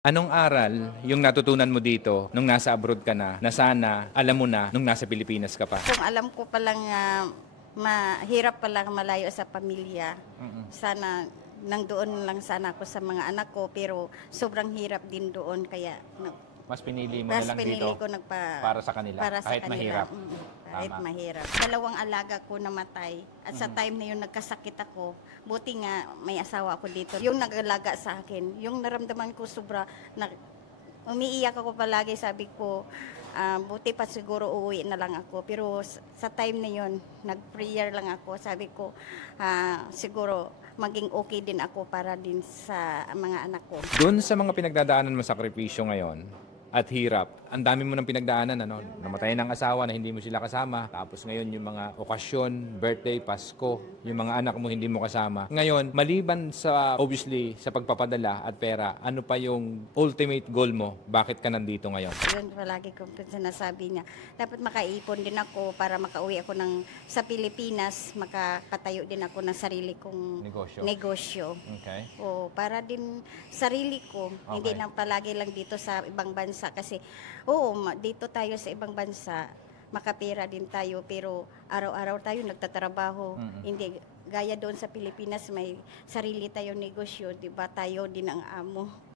Anong aral yung natutunan mo dito nung nasa abroad ka na sana alam mo na nung nasa Pilipinas ka pa? Kung alam ko palang mahirap palang malayo sa pamilya, sana nandoon lang sana ako sa mga anak ko, pero sobrang hirap din doon, kaya Mas pinili mo na lang pinili dito ko para sa kanila, para sa kahit kanila. mahirap. Kahit Tama. mahirap. Dalawang alaga ko namatay. At sa time na yun, nagkasakit ako. Buti nga may asawa ako dito. Yung nag-alaga sa akin, yung naramdaman ko sobra, umiiyak ako palagi. Sabi ko, buti pa siguro uuwi na lang ako. Pero sa time na yun, nag-prayer lang ako. Sabi ko, siguro maging okay din ako para din sa mga anak ko. Doon sa mga pinagdadaanan mo sakripisyo ngayon at hirap, ang dami mo ng pinagdaanan, ano? Namatay ng asawa na hindi mo sila kasama. Tapos ngayon yung mga okasyon, birthday, Pasko, yung mga anak mo hindi mo kasama. Ngayon, maliban sa obviously sa pagpapadala at pera, ano pa yung ultimate goal mo? Bakit ka nandito ngayon? Yun palagi kong sinasabi niya. Dapat makaipon din ako para makauwi ako sa Pilipinas, makapatayo din ako ng sarili kong negosyo. Okay. O para din sarili ko, hindi Okay. lang palagi lang dito sa ibang bansa kasi dito tayo sa ibang bansa, makapera din tayo, pero araw-araw tayo nagtatrabaho. Hindi gaya doon sa Pilipinas, may sarili tayong negosyo, 'di ba? Tayo din ang amo.